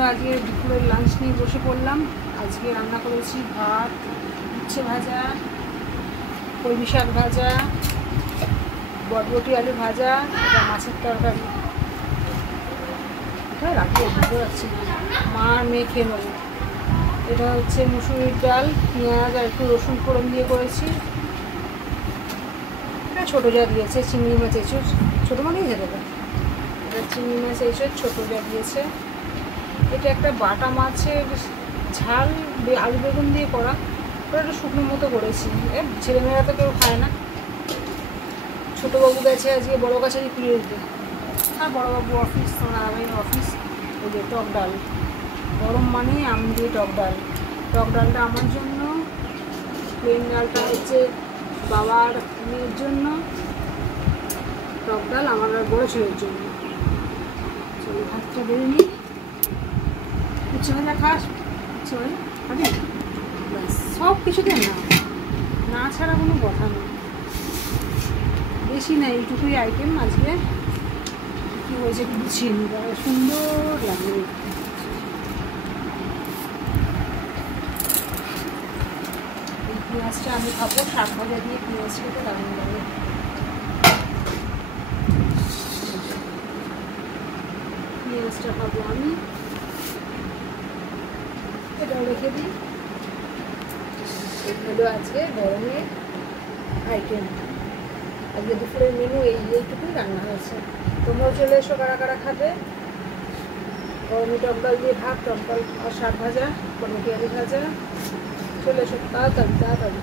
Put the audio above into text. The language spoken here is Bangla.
বন্ধুরা, আজকে দুপুরের লাঞ্চ নিয়ে বসে পড়লাম। আজকে রান্না করেছি ভাত, উচ্ছে ভাজা, কলমি শাক ভাজা, বটবটি আলু ভাজা, এটা মাছের তরকারি। কোথায় রাখবো বুঝতে পারছি না, মা আর মেয়ে খেয়ে নেবো। এটা হচ্ছে মুসুরির ডাল, পেঁয়াজ আর একটু রসুন ফোড়ন দিয়ে করেছি। এটা ছোটো যা দিয়েছে, চিংড়ি মাছ এঁচুর, ছোটো মানেই খেতে পারে। এটা চিংড়ি মাছ এঁচুর ছোটো যা দিয়েছে। এটা একটা বাটা মাছের ঝাল, আলু বেগুন দিয়ে করা। ওটা একটু শুকনো মতো করেছি, ছেলেমেয়েরা তো কেউ খায় না। ছোটোবাবু গেছে আজকে বড়ো কাছারি ফিরে দিতে, আর বড়োবাবু অফিস, দাদাভাইয়ের অফিস। ওই যে টক ডাল, গরম মানে আম দিয়ে টক ডাল। টক ডালটা আমার জন্য, প্লেন ডালটা হচ্ছে বাবার মেয়ের জন্য, টক ডাল আমার আর বড়ো ছেলের জন্য। চলো ভাতটা বেড়ে নিই। উচ্ছে ভাজা খাস? উচ্ছে ভাজা খাবি? ব্যাস, সব কিছুতে না ছাড়া কোনো কথা নেই। বেশি না, এইটুকুই আইটেম। আজকে কী হয়েছে একটু গুছিয়ে নিই, সুন্দর লাগবে। এই পেঁয়াজটা আমি খাবো, শাক ভাজা দিয়ে পেঁয়াজ খেতে দারুণ লাগে। পেঁয়াজটা খাবো আমি, এটাও রেখে দিই। এগুলো আজকে গরমের আইটেম। আজকে দুপুরের মেনু এইটুকুই রান্না হয়েছে। তোমরাও চলে এসো, কারা কারা খাবে। গরমে টক ডাল দিয়ে ভাত, টক ডাল আর শাক ভাজা, বটবটি আলু ভাজা। চলে এসো তাড়াতাড়ি তাড়াতাড়ি।